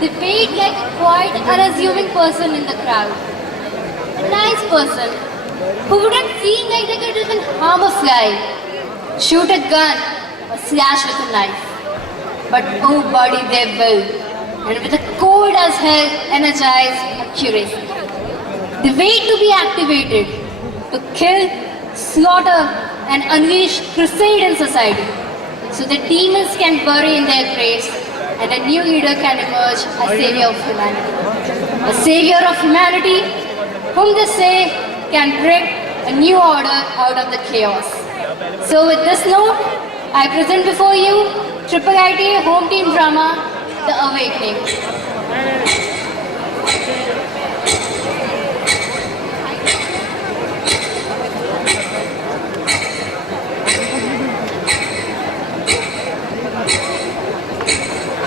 They wait like a quiet, unassuming person in the crowd. A nice person who wouldn't seem like they could even harm a fly, shoot a gun, or slash with a knife. But oh body they will, and with a cold as hell, energized accuracy. They wait to be activated, to kill, slaughter, and unleash crusade in society, so the demons can bury in their graves, and a new leader can emerge as savior of humanity. A savior of humanity, whom they say can bring a new order out of the chaos. So with this note, I present before you Triple IT home team drama, The Awakening.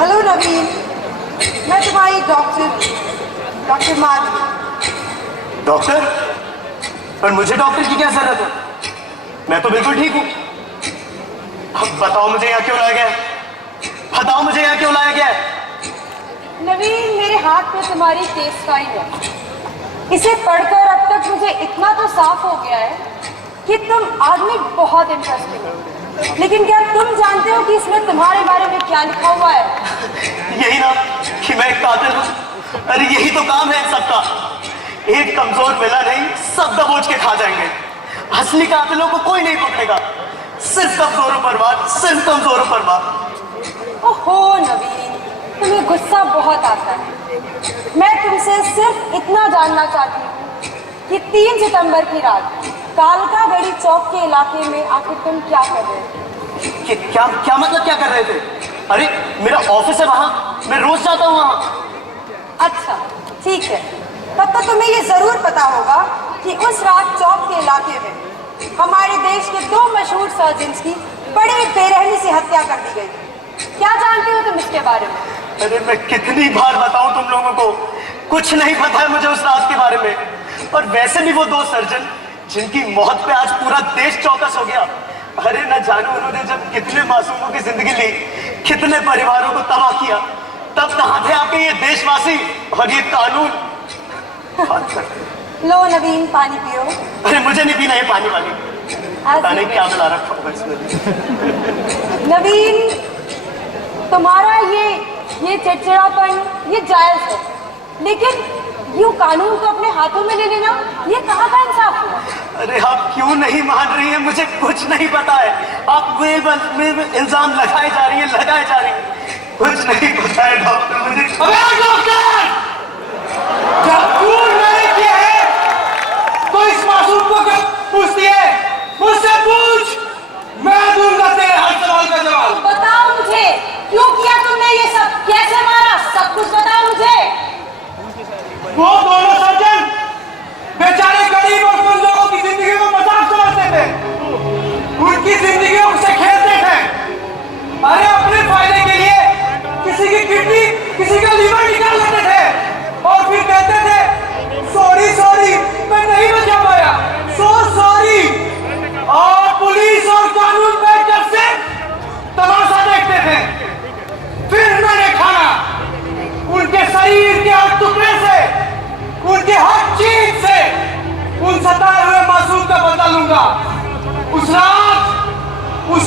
Hello Naveen, मैं तुम्हारी doctor Madhavi. Doctor? पर मुझे doctor की क्या जरूरत है? मैं तो बिल्कुल ठीक हूँ। अब बताओ मुझे यहाँ क्यों लाया गया है? बताओ मुझे यहाँ क्यों लाया गया है? नवीन, मेरे हाथ में तुम्हारी केस फाइल है। इसे पढ़कर अब तक मुझे इतना तो साफ हो गया है कि तुम आदमी बहुत इंटरेस्टिंग हो। लेकिन क्या तुम जानते हो कि इसमें तुम्हारे बारे में क्या लिखा हुआ है? यही ना कि मैं एक कातिल हूँ। अरे यही तो काम है सबका। एक कमजोर मिला नहीं, सब दबोच के खा जाएंगे। असली कातिलों को कोई नहीं पकड़ेगा। सिर्फ कमजोरों पर वार, सिर्फ कमजोरों पर वार। ओहो नवीन, तुम्हें गुस्सा बहुत आता है। मैं तुमसे सिर्फ इतना जानना चाहती हूँ कि 3 सितंबर की रात कालकागढ़ी चौक के इलाके में आखिर तुम क्या कर रहे थे? क्या मतलब क्या कर रहे थे? अरे मेरा ऑफिस है वहां, मैं रोज जाता हूँ वहां। अच्छा ठीक है, तब तो तुम्हें ये जरूर पता होगा कि उस रात चौक के इलाके में हमारे देश के 2 मशहूर सर्जन्स की बड़ी बेरहमी से हत्या कर दी गई। क्या जानते हो तुम इसके बारे में? अरे मैं कितनी बार बताऊं तुम लोगों को, कुछ नहीं पता है मुझे उस रात के बारे में। और वैसे भी वो 2 सर्जन जिनकी मौत पे आज पूरा देश चौकस हो गया। अरे न जाने उन्होंने जब कितने मासूमों की जिंदगी ली, कितने परिवारों को तबाह किया, तब कहाँ थे आपके ये देशवासी और ये कानून? लो नवीन, पानी पियो। अरे मुझे नहीं पीना ये पानी वाली। पता नहीं क्या मिला रखा होगा इसमें। नवीन, तुम्हारा ये चिड़चिड़ापन ये जायज है, लेकिन यूं कानून को अपने हाथों में ले लेना ये कहाँ का इंसाफ हुआ? अरे आप क्यों नहीं मान रही हैं? मुझे कुछ नहीं पता है। आप में इल्जाम लगाए जा रही हैं। कुछ नहीं पता है डॉक्टर मुझे। अबे डॉक्टर, जब खून मैंने किया है तो इस मासूम को क्यों पूछती है? मुझसे पूछ, मैं दूंगा तेरे हर सवाल का जवाब। बताओ मुझे, क्यों किया तुमने ये सब? कैसे मारा? सब कुछ बताओ मुझे। वो दोनों सर्जन बेचारे गरीब और उन लोगों की जिंदगी को मजाक समझते थे, उनकी जिंदगियों से खेलते थे। अरे अपने फायदे के लिए किसी की किडनी, किसी का लीवर निकाल लेते थे और फिर कहते थे सॉरी मैं नहीं बचा पाया, सॉरी। और पुलिस और कानून बैठकर से तमाशा देखते थे। फिर मैंने खाना उनके शरीर के हर टुकड़े से, उनके हर चीज से उन सताए हुए मासूम का बदला लूंगा। उस रात उन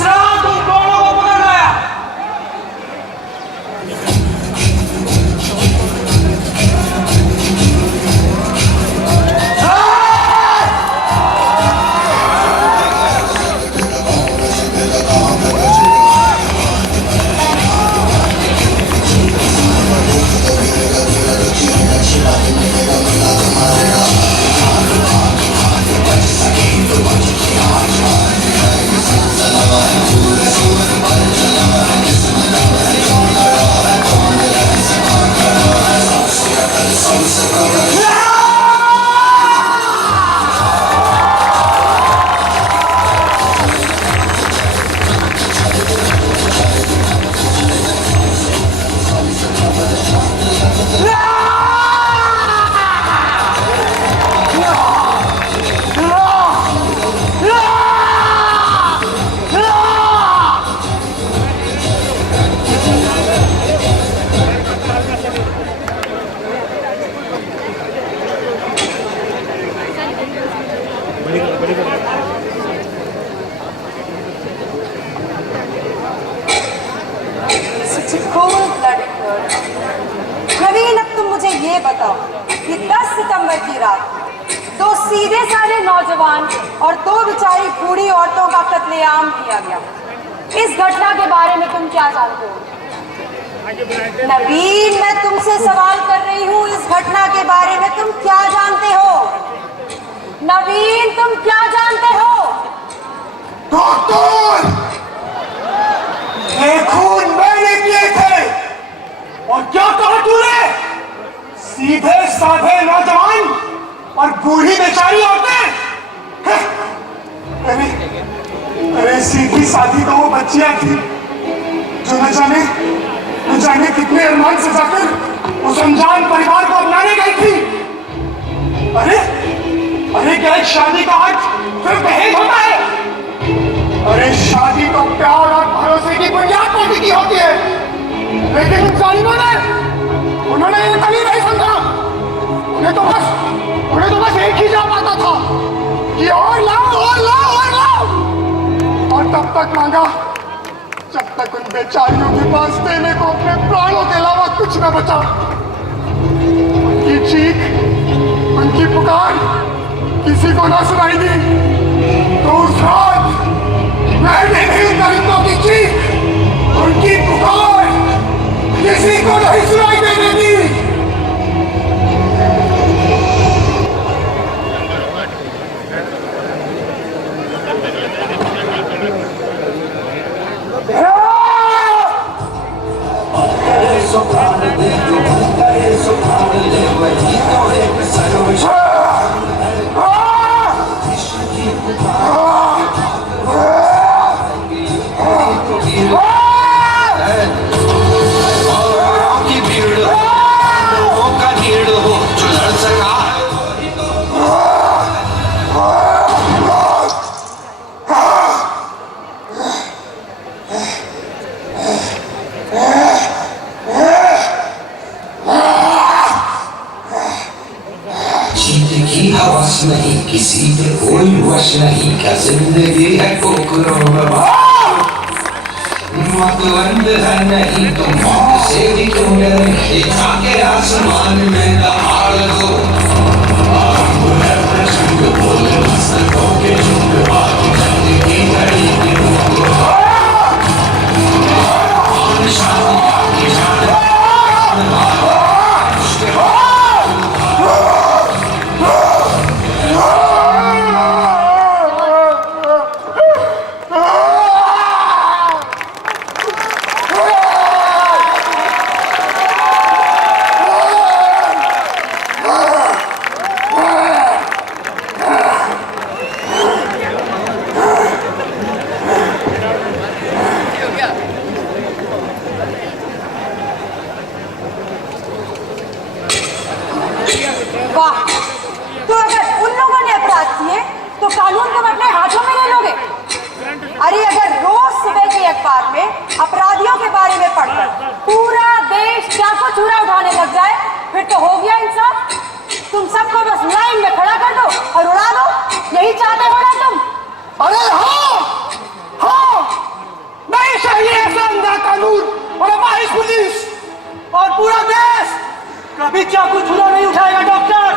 दोनों को पकड़ लाया। ये बताओ कि 10 सितंबर की रात दो सीधे साधे नौजवान और दो बेचारी बूढ़ी औरतों का कत्लेआम किया गया। इस घटना के बारे में तुम क्या जानते हो? नवीन, मैं तुमसे सवाल कर रही हूँ, इस घटना के बारे में तुम क्या जानते हो? नवीन, तुम क्या जानते हो? डॉक्टर, ये खून मैंने किए थे। और क्या कहा तूने? सीधे साधे नौजवान और बूढ़ी बेचारी औरतें? अरे सीधी साधी तो वो बच्चियां थी जो न जाने कितने अरमान से जाकर उस अनजान परिवार को अपनाने गई थी। अरे क्या एक शादी का आज फिर दहेज होता है? अरे शादी तो प्यार और भरोसे की बुनियाद पर टिकी होती है। लेकिन उन जालिमों ने उन्होंने ये कभी नहीं समझा। उन्हें तो बस एक ही जवाब आता था कि और लाओ और लाओ और लाओ। और तब तक मांगा जब तक उन बेचारियों के पास देने को अपने प्राणों के अलावा कुछ न बचा। उनकी चीख, उनकी पुकार किसी को ना सुनाई दी। तो उस रात मैंने भी दलितों की चीख, उनकी पुकार किसी को नहीं सुनाई देने दी। नहीं किसी पे कोई वश नहीं, क्या जिंदगी है कोकरों में मतबंद है नहीं तो मौत से भी क्यों डरे? जाके आसमान में दहाड़ दो। बोले मस्तकों के झुंड बाकी जिंदगी घड़ी की अपराधियों के बारे में पढ़कर पूरा देश चाकू छुरा उठाने लग जाए, फिर तो हो गया इंसाफ। तुम सबको बस लाइन में खड़ा कर दो और उड़ा दो, यही चाहते हो ना तुम? अरे हाँ, नहीं चाहिए ऐसा अंधा कानून और हमारी पुलिस और पूरा देश कभी चाकू छुरा नहीं उठाएगा डॉक्टर,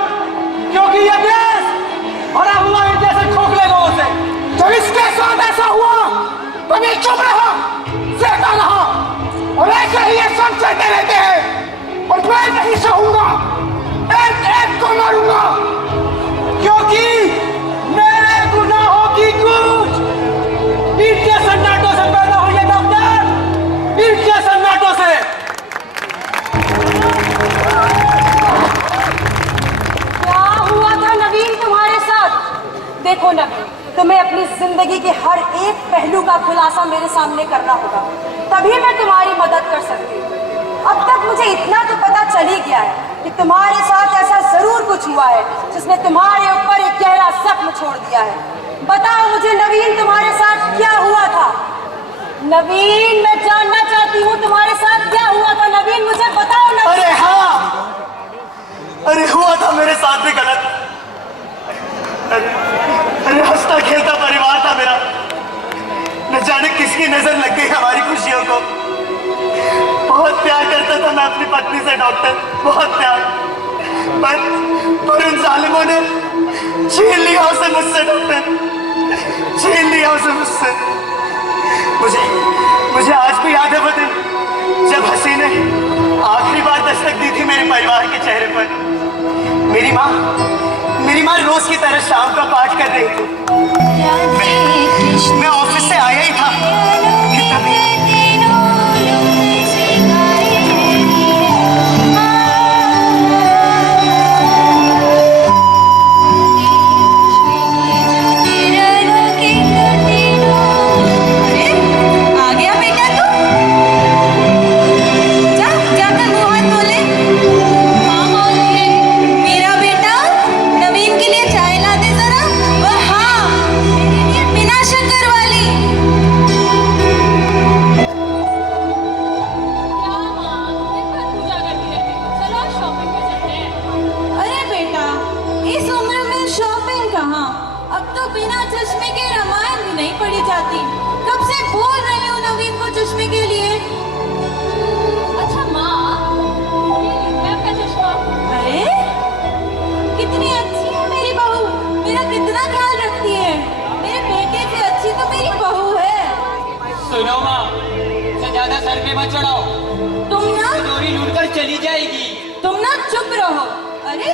क्योंकि ये देश भरा हुआ है जैसे खोखले लोगों से। जब इसके साथ ऐसा हुआ तो मैं चुप रहा, सहता रहा और ऐसे ही ये सब सहते रहते हैं और मैं नहीं सहूंगा, एक एक को मारूंगा, क्योंकि मेरे गुनाहों की गूंज पीठ के सन्नाटों से पैदा हुई है डॉक्टर, पीठ के सन्नाटों से। क्या हुआ था नवीन तुम्हारे साथ? देखो नवीन, तुम्हें अपनी जिंदगी के हर एक पहलू का खुलासा मेरे सामने करना होगा, तभी मैं तुम्हारी मदद कर सकती हूँ। अब तक मुझे इतना तो पता चल ही गया है कि तुम्हारे साथ ऐसा जरूर कुछ हुआ है जिसने तुम्हारे ऊपर एक गहरा जख्म छोड़ दिया है। बताओ मुझे नवीन, तुम्हारे साथ क्या हुआ था? नवीन, मैं जानना चाहती हूँ तुम्हारे साथ क्या हुआ था। नवीन, मुझे बताओ नवीन। अरे हाँ, अरे हुआ था मेरे साथ भी गलत। अरे हंसता खेलता परिवार था मेरा, न जाने किसकी नजर लग गई हमारी खुशियों को। बहुत प्यार करता था मैं अपनी पत्नी से डॉक्टर, बहुत प्यार। पर उन जालिमों ने छीन लिया उसे मुझसे डॉक्टर, छीन लिया उसे मुझसे। मुझे आज भी याद है वो दिन जब हंसी ने आखिरी बार दस्तक दी थी मेरे परिवार के चेहरे पर। मेरी माँ रोज की तरह शाम का पाठ कर रही थी। मैं ऑफिस से आया ही था कि तभी सर पे मत चढ़ाओ, तुम ना चोरी लूट कर चली जाएगी। तुम ना चुप रहो। अरे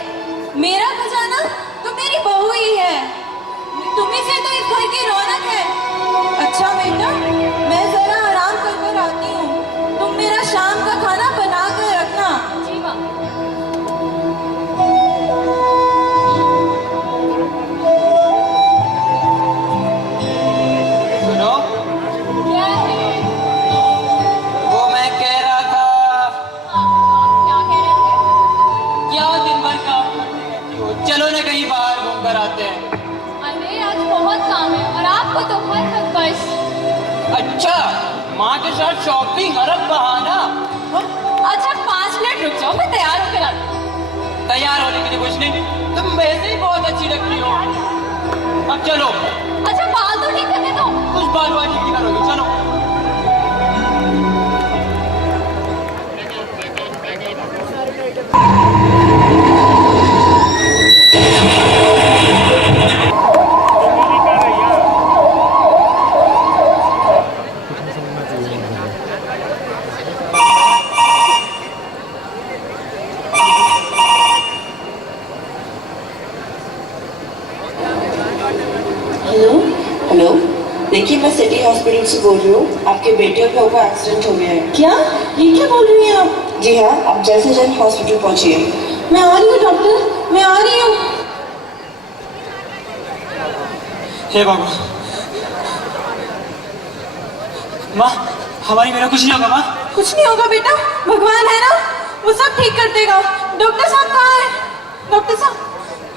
मेरा खजाना तो मेरी बहू ही है, तुम्ही से तो इस घर की रौनक है। अच्छा बेटा, मैं जरा आराम कर कर आती हूँ, तुम मेरा शाम का खाना बना कर रखना। जी माँ। सुनो, क्या है? वो मैं कह रहा था, क्या कह रहे थे? क्या दिन भर काम करते रहती हो? चलो ना कहीं बाहर घूम कर आते हैं। अरे आज बहुत काम है और आपको तो हर वक्त बस। अच्छा, माँ के साथ शॉपिंग, अरब बहाना। अच्छा 5 मिनट रुक जाओ, मैं तैयार होकर आती हूँ। तैयार होने के लिए कुछ नहीं, तुम वैसे ही बहुत अच्छी लगती हो। अब चलो। अच्छा बाल तो ठीक करने दो। कुछ बाल वाल ठीक नहीं करोगे, चलो। हेलो, देखिए मैं सिटी हॉस्पिटल से बोल रही हूँ। आपके बेटे और बहू का एक्सीडेंट हो गया है। क्या? ये क्या बोल रही हैं आप? जी हाँ, आप जल्द से जल्द हॉस्पिटल पहुँचिए। मैं आ रही हूँ डॉक्टर, मैं आ रही हूँ। हे बाबा, माँ हमारी मेरा कुछ नहीं होगा। माँ कुछ नहीं होगा बेटा, भगवान है ना, वो सब ठीक कर देगा। डॉक्टर साहब कहाँ है? डॉक्टर साहब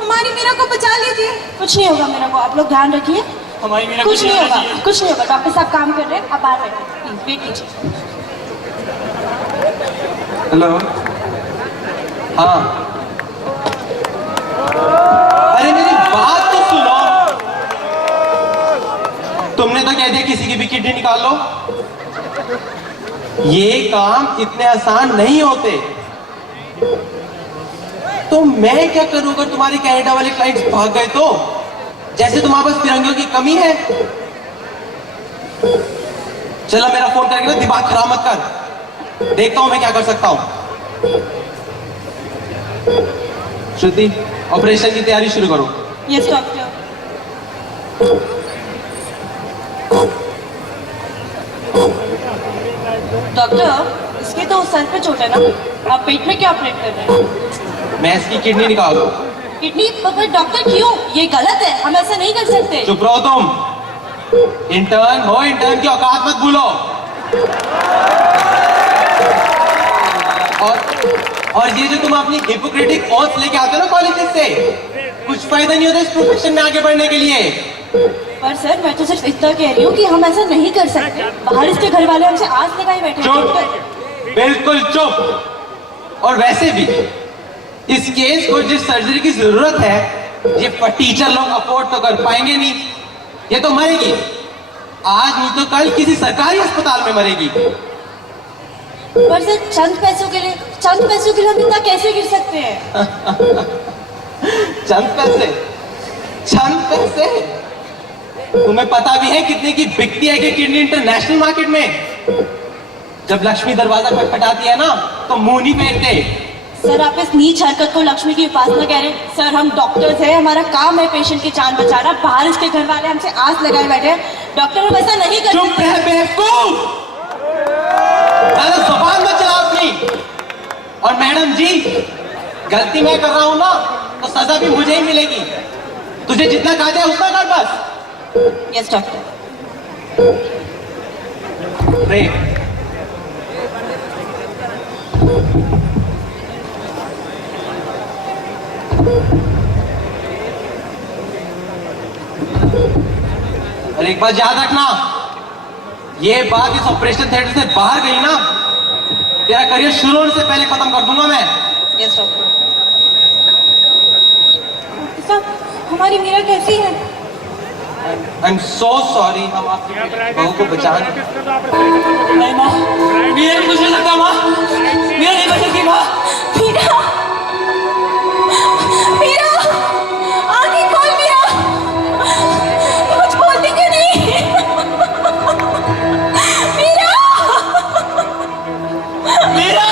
हमारी मीरा को बचा लीजिए। कुछ नहीं होगा मीरा को, आप लोग ध्यान रखिए। हमारी मेरा कुछ नहीं होगा, चाहिए। कुछ नहीं होगा। डॉक्टर साहब काम कर रहे हैं, आप बाहर बैठिए, वेट कीजिए। हेलो, हाँ, अरे मेरी बात तो सुनो। तुमने तो कह दिया किसी की भी किडनी निकाल लो। ये काम इतने आसान नहीं होते। तो मैं क्या करूं अगर तुम्हारे कनाडा वाले क्लाइंट्स भाग गए तो? जैसे तुम्हारे पास फिरंगियों की कमी है। चलो मेरा फोन करके ना दिमाग खराब मत कर, देखता हूं मैं क्या कर सकता हूं। श्रुति, ऑपरेशन की तैयारी शुरू करो। Yes doctor. डॉक्टर इसके तो सर पे चोट है ना, आप पेट में क्या ऑपरेट कर रहे हैं? मैं इसकी किडनी निकाल दूं। किडनी? पर डॉक्टर क्यों? ये गलत है, हम ऐसा नहीं कर सकते। चुप रहो तुम। इंटर्न हो, इंटर्न की औकात मत भूलो। और ये जो तुम अपनी हिपोक्रेटिक ओथ लेके आते हो ना कॉलेज से, कुछ फायदा नहीं होता इस प्रोफेशन में आगे बढ़ने के लिए। पर सर मैं तो सिर्फ इतना कह रही हूँ कि हम ऐसा नहीं कर सकते। बाहर इसके घर वाले हमसे आस लगाए बैठे हैं। चुप, बिल्कुल चुप। और वैसे भी इस केस को जिस सर्जरी की जरूरत है, ये टीचर लोग अफोर्ड तो कर पाएंगे नहीं। ये तो मरेगी, आज नहीं तो कल किसी सरकारी अस्पताल में मरेगी। पर सर चंद पैसों के लिए हम इतना कैसे गिर सकते हैं? चंद पैसे तुम्हें पता भी है कितने की बिकती है कि किडनी इंटरनेशनल मार्केट में? जब लक्ष्मी दरवाजा खटखटाती है ना तो मुंह नहीं फेरते। सर आप इस नीच हरकत को लक्ष्मी की उपासना कह रहे हैं? सर हम डॉक्टर्स हैं, हमारा काम है पेशेंट की जान बचाना। बाहर इसके घर वाले हमसे आस लगाए बैठे हैं, डॉक्टर हम ऐसा नहीं करते। चुप रह बेवकूफ, जुबान मत चलाओ अपनी। और मैडम जी, गलती मैं कर रहा हूं ना तो सजा भी मुझे ही मिलेगी। तुझे जितना कहा जाए उतना कर बस। Yes doctor. और एक बात याद रखना, ये बात इस ऑपरेशन थिएटर से बाहर गई ना, तेरा करियर शुरू होने से पहले खत्म कर दूंगा मैं। Yes doctor. साहब हमारी मीरा कैसी है? आई एम सो सॉरी, हम आपकी बहू को बचा नहीं माँ, मीरा नहीं बच सकता माँ, मीरा नहीं बच सकती माँ। मीरा, मीरा, आंखें खोल मीरा, कुछ बोलती क्यों नहीं? मीरा, मीरा,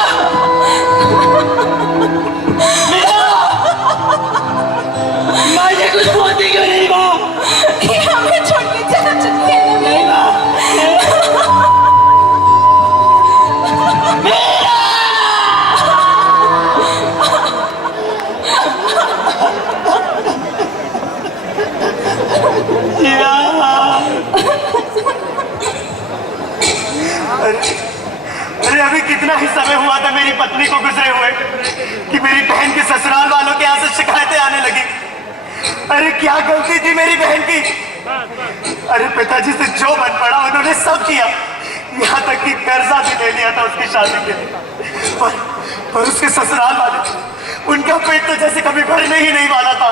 मीरा, माँ ये कुछ बोलती क्यों नहीं माँ? हमें छोड़ के चला चुकी है। नहीं माँ, अरे अभी कितना ही समय हुआ था मेरी पत्नी को गुजरे हुए कि मेरी बहन के ससुराल वालों के यहाँ से शिकायतें आने लगी। अरे क्या गलती थी मेरी बहन की। अरे पिताजी से जो बन पड़ा उन्होंने सब किया, यहाँ तक कि कर्जा भी ले लिया था उसकी शादी के लिए। पर उसके ससुराल वाले, उनका पेट तो जैसे कभी भरने ही नहीं वाला था।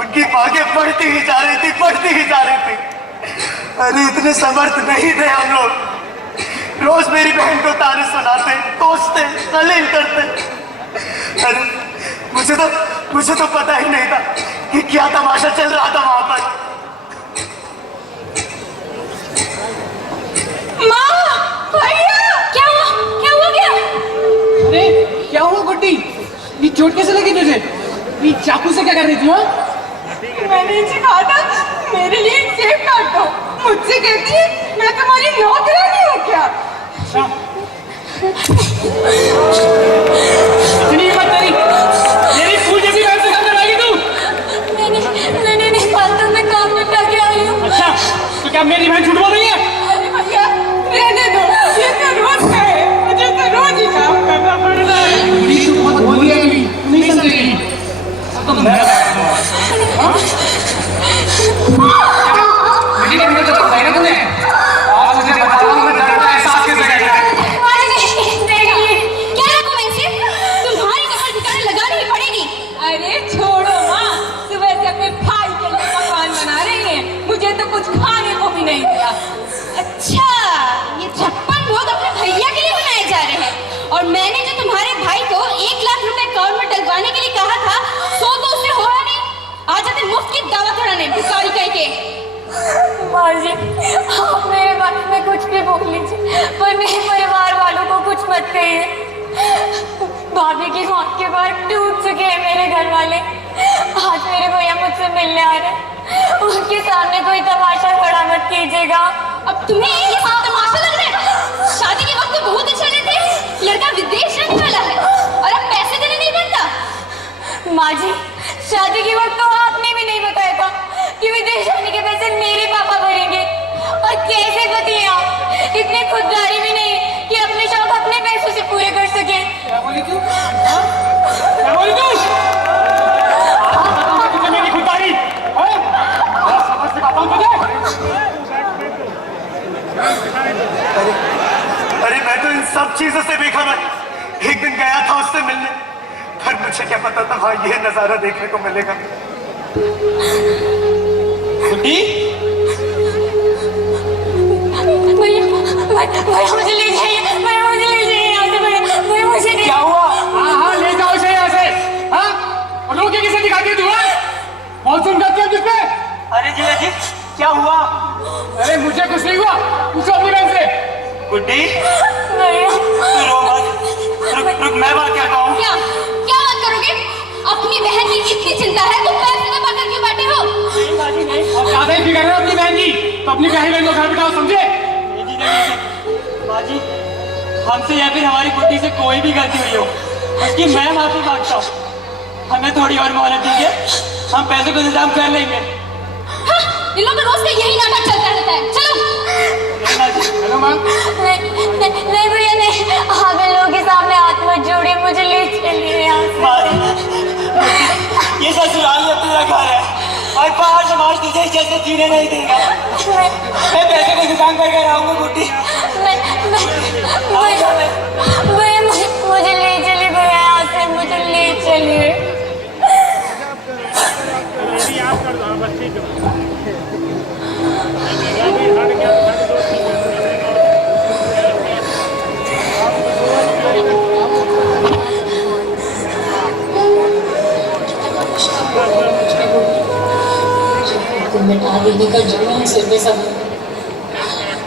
उनकी मांगे बढ़ती ही जा रही थी, बढ़ती ही जा रही थी। अरे इतने समर्थ नहीं थे हम लोग। रोज मेरी बहन को ताने सुनाते, कोसते, जलील करते। अरे मुझे तो पता ही नहीं था कि क्या तमाशा चल रहा था वहां पर। माँ, भैया, क्या हुआ क्या? अरे क्या हुआ गुड्डी? ये चोट कैसे लगी तुझे? ये चाकू से क्या कर रही थी? हाँ, मैंने इसे कहा था मेरे लिए सेब काट दो, मुझसे कहती है मैं तुम्हारी नौकरानी हूँ क्या? इतनी हिम्मत तेरी, मेरी फूल जैसी बहन से काम करवाएगी तू? नहीं फालतू में काम निपटा के आई हूँ। अच्छा, तो क्या मेरी बहन झूठ बोल रही है? अरे भैया रहने दो, ये तो रोज का है, मुझे तो रोज ही काम करना पड़ रहा है। नहीं समझेगी तो अरे छोड़ो माँ, सुबह से अपने भाई के लिए पकवान बना रही हैं, मुझे तो कुछ खाने को भी नहीं दिया। अच्छा, ये 56 भोग अपने भैया के लिए बनाए जा रहे हैं। और मैंने जो तुम्हारे भाई को 1 लाख रुपए अकाउंट में डलवाने के लिए कहा था, सो तो उससे हो रहा नहीं। आज आते मुफ्त की दावा कराने, भिखारी कह के। माँ जी, आप मेरे बारे में कुछ भी बोल लीजिए, पर मेरे परिवार वालों को कुछ मत कहिए। भाभी की मौत के बाद टूट चुके हैं मेरे घर वाले। आज मेरे भैया मुझसे मिलने आ रहे हैं, उनके सामने कोई तमाशा खड़ा मत कीजिएगा। अब तुम्हें ये सब तमाशा लग रहा है? शादी के वक्त तो बहुत अच्छा रहते हैं, लड़का विदेश रहने वाला है और अब पैसे देने नहीं बनता। माँ जी, शादी के वक्त तो आपने भी नहीं बताया था कि विदेश जाने के पैसे मेरे पापा भरेंगे। और कैसे बताइए आप, इतने खुददारी भी नहीं कि अपने शौक अपने पैसों से पूरे कर सके। क्या बोली तू? क्या बोली तू? तुझे मेरी खुददारी, समझ से बात तुझे? अरे मैं तो इन सब चीजों से बेखबर। एक दिन गया था उससे मिलने, पर मुझे क्या पता था वहां ये नजारा देखने को मिलेगा। गुड्डी, भैया मुझे ले जाइए, भैया मुझे ले जाइए यहाँ से। गुड्डी तू रो मत, रुक मैं बात करता हूँ। क्या क्या बात करोगे? अपनी बहन की कितनी चिंता है, तुम पैसे में पकड़ के बैठे हो। अब ज्यादा ही फिक्र है अपनी बहन की, तो अपनी बहन बहन को घर बिठाओ, समझे? बाजी, हमसे या फिर हमारी गुड्डी से कोई भी गलती हुई हो, उसकी मैं माफी मांगता हूँ। हमें थोड़ी और मोहलत दीजिए, हम पैसे का इंतजाम कर लेंगे। हाँ, इन लोगों का रोज का यही नाटक चलता रहता है। चलो। Hello ma'am. नहीं भैया नहीं, आप इन लोगों के सामने हाथ मत जोड़िए, मुझे ले चलिए यहाँ से। ये ससुराल में तेरा घर है और बाहर समाज तुझे जैसे जीने नहीं देगा। मैं पैसे का इंतजाम करके आऊंगा गुड्डी। भैया मुझे ले चलिए भैया यहाँ से, मुझे ले चलिए। मिटा देने का जुनून सिर पे सब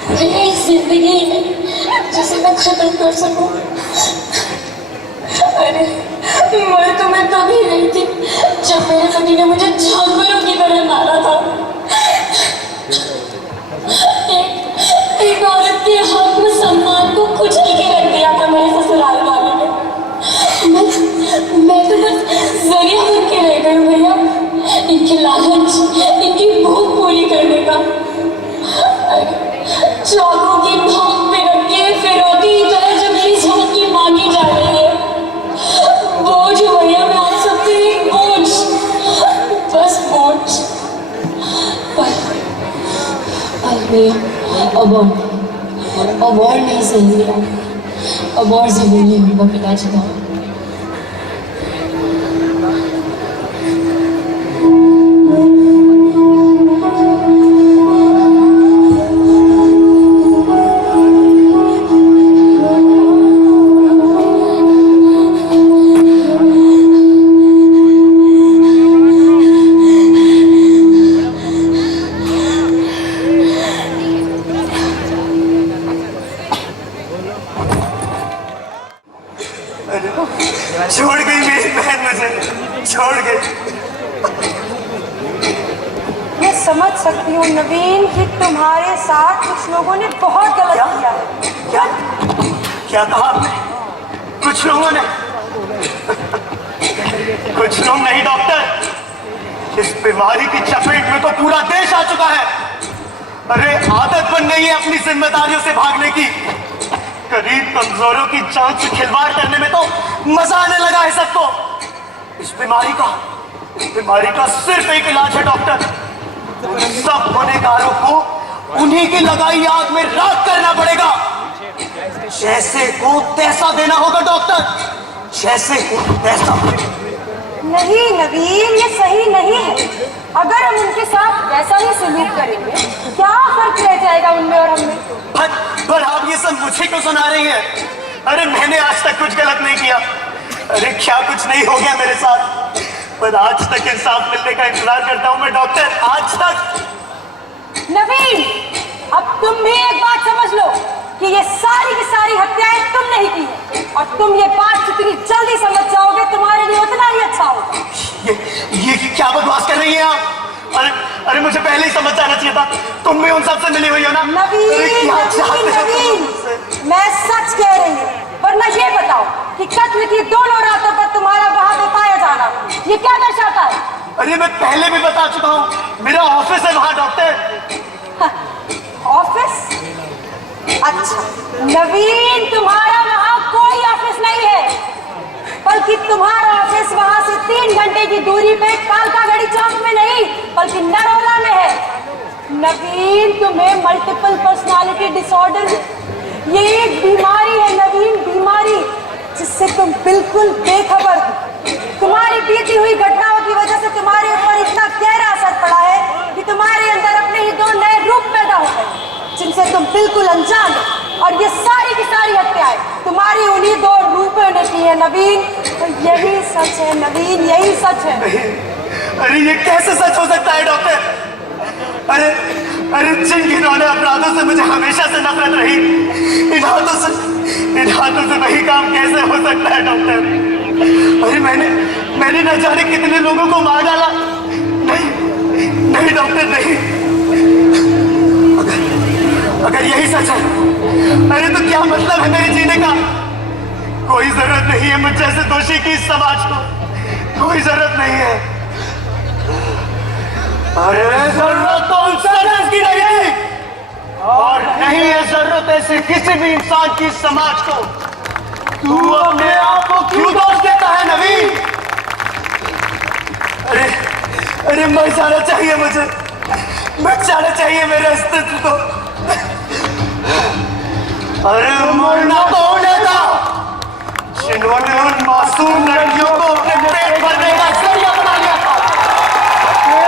मैंने इस जिंदगी में जिसे मैं खत्म कर सकूं। अरे मर तो मैं तभी रही थी जब मेरे पति ने मुझे जानवरों की तरह मारा था। एक औरत के हक में सम्मान को कुचल के रख दिया था मेरे ससुराल वालों ने। मैं तो बस जरिया बन के रह गई भैया, इनकी लालच, इनकी भूख पूरी करने का। चाकू की भौंक पे रख के फिरौती तरह जो मेरी जान की मांगी जा रही है, बोझ भैया, मैं आप सबसे एक बोझ, बस बोझ। पर भैया अब और नहीं सही मेरा, अब और जिंदगी होगा पिताजी का। छोड़ गई मेरी बहन, मुझे छोड़ गई। मैं समझ सकती हूँ नवीन कि तुम्हारे साथ कुछ लोगों ने बहुत गलत किया है। क्या क्या कहा आपने? कुछ लोगों ने? कुछ लोग नहीं डॉक्टर, इस बीमारी की चपेट में तो पूरा देश आ चुका है। अरे आदत बन गई है अपनी जिम्मेदारियों से भागने की। गरीब कमजोरों की जान से खिलवाड़ करने में तो मजा आने लगा है सबको। इस बीमारी का सिर्फ एक इलाज है डॉक्टर, उन सब गुनहगारों को उन्हीं की लगाई आग में राख करना पड़ेगा। जैसे को तैसा देना होगा डॉक्टर, जैसे को तैसा। नहीं नवीन, ये सही नहीं है। अगर हम उनके साथ वैसा ही सलूक करेंगे, क्या फर्क रह जाएगा उनमें और हमें? पर आप ये सब मुझे क्यों सुना रही हैं? अरे मैंने आज तक कुछ गलत नहीं किया। अरे क्या कुछ नहीं हो गया मेरे साथ, पर आज तक इंसाफ मिलने का इंतजार करता हूं मैं डॉक्टर, आज तक। नवीन, अब तुम भी एक बात समझ लो कि ये सारी की सारी हत्याएं तुम नहीं की है, और तुम ये बात जितनी जल्दी समझ जाओगे तुम्हारे लिए उतना ही अच्छा होगा। ये क्या बकवास कर रही हैं आप? अरे मुझे पहले ही समझ जाना चाहिए था, तुम भी उन सबसे मिली हुई हो ना। नवीन, मैं सच कह रही हूँ, वरना ये बताओ कि कत्ल की दोनों रातों पर तुम्हारा वहां पे पाया जाना ये क्या दर्शाता है? अरे मैं पहले भी बता चुका हूँ, मेरा ऑफिस है वहां डॉक्टर। ऑफिस? अच्छा नवीन, तुम्हारा वहां कोई ऑफिस नहीं है, बल्कि तुम्हारा ऑफिस वहां से 3 घंटे की दूरी पे कालकागढ़ी चौक में नहीं बल्कि नरोला में है। नवीन, तुम्हें मल्टीपल पर्सनालिटी डिसऑर्डर, ये एक बीमारी है नवीन, बीमारी जिससे तुम बिल्कुल बेखबर हो। तुम्हारी बीती हुई घटनाओं की वजह से तुम्हारे ऊपर इतना गहरा असर पड़ा है कि तुम्हारे अंदर अपने ही 2 नए रूप पैदा हो गए जिनसे तुम बिल्कुल अनजान हो, और ये सारी की सारी हत्याएं तुम्हारी उन्हीं 2 रूपों ने की है नवीन। तो यही सच है नवीन, यही सच है। अरे ये कैसे सच हो सकता है डॉक्टर? अरे जिन घिनौने अपराधों से मुझे हमेशा से नफरत रही, इन हाथों से वही काम कैसे हो सकता है डॉक्टर? अरे मैंने न जाने कितने लोगों को मार डाला। नहीं डॉक्टर, नहीं। अगर यही सच है, अरे तो क्या मतलब है मेरे जीने का? कोई जरूरत नहीं है मुझ जैसे दोषी की इस समाज को, कोई जरूरत नहीं है। अरे जरूरत तो उन सर्जन की नहीं है, और नहीं है जरूरत ऐसे किसी भी इंसान की समाज को। तू अपने आप को क्यों दोष देता है नवीन? अरे मर जाना चाहिए मुझे, मर जाना चाहिए मेरे अस्तित्व को। अरे मरना तो उन्हें था जिन्होंने उन मासूम लड़कियों को अपने पेट भरने का जरिया बना लिया था।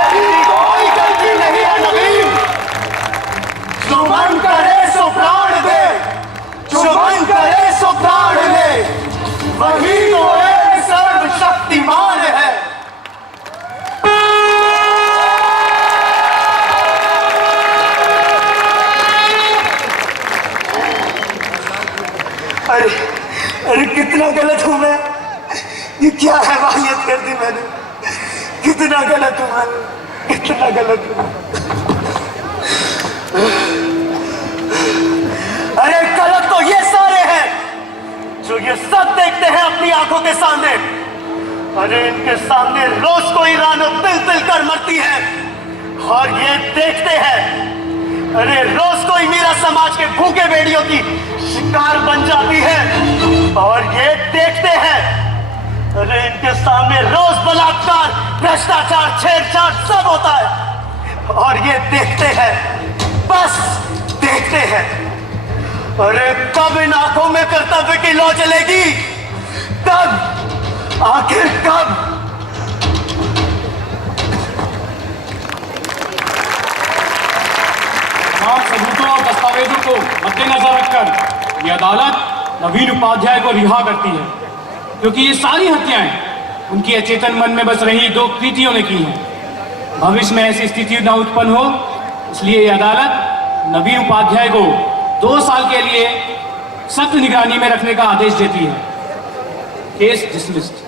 तेरी कोई गलती नहीं है नवीन। जो मन करे सो प्राण दे, जो मन करे सो प्राण दे, वही तो एक सर्वशक्तिमान है। अरे कितना गलत हूं मैं, ये क्या है वाहियत कर दी मैंने, कितना गलत हूं मैं, कितना गलत हूं। अरे गलत तो ये सारे हैं जो ये सब देखते हैं अपनी आंखों के सामने। अरे इनके सामने रोज कोई रानो तिल तिल कर मरती है और ये देखते हैं। अरे रोज कोई मीरा समाज के भूखे बेड़ियों की शिकार बन जाती है और ये देखते हैं। अरे इनके सामने रोज बलात्कार, भ्रष्टाचार, छेड़छाड़ सब होता है और ये देखते हैं, बस देखते हैं। अरे कब इन आंखों में कर्तव्य की लौ जलेगी? कब? आखिर कब? तमाम सबूतों और दस्तावेजों को मद्देनजर रखकर ये अदालत नवीन उपाध्याय को रिहा करती है, क्योंकि ये सारी हत्याएं उनकी अचेतन मन में बस रही दो कृतियों ने की हैं। भविष्य में ऐसी स्थिति न उत्पन्न हो, इसलिए ये अदालत नवीन उपाध्याय को 2 साल के लिए सख्त निगरानी में रखने का आदेश देती है। Case dismissed.